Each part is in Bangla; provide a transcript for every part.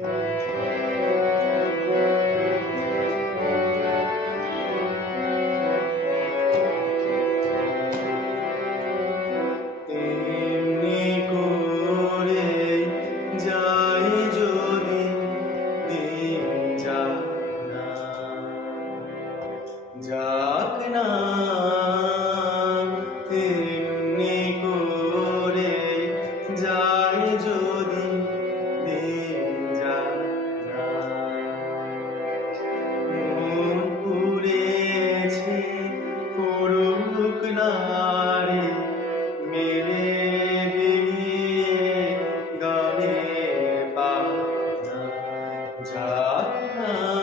Música Amen.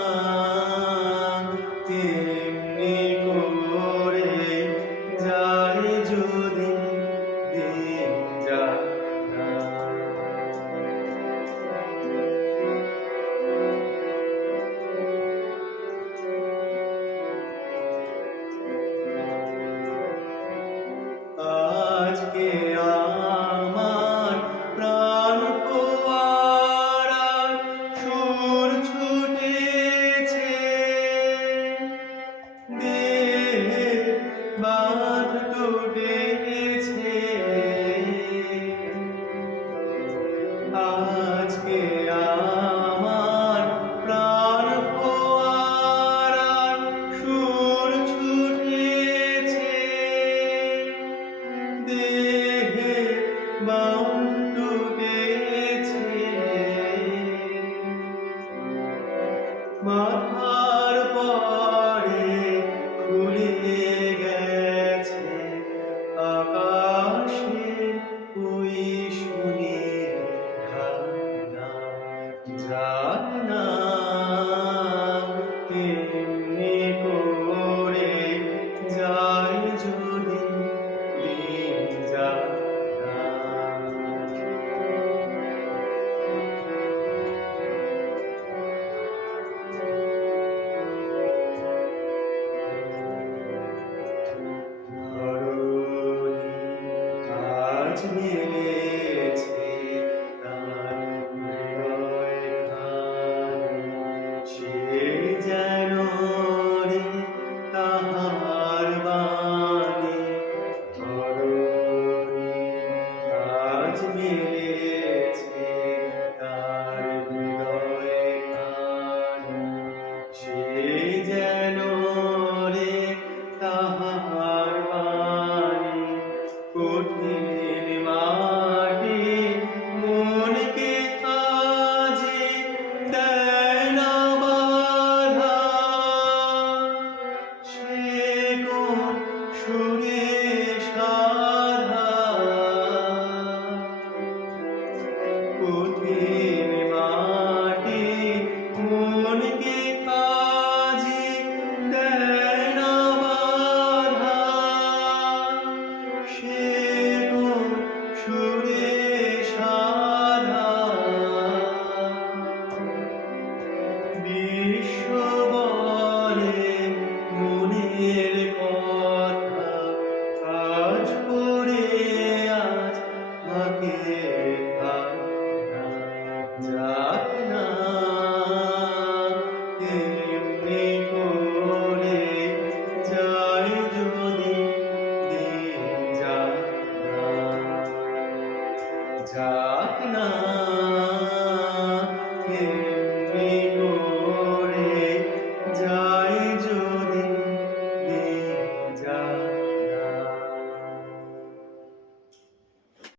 সুরে যায় যদি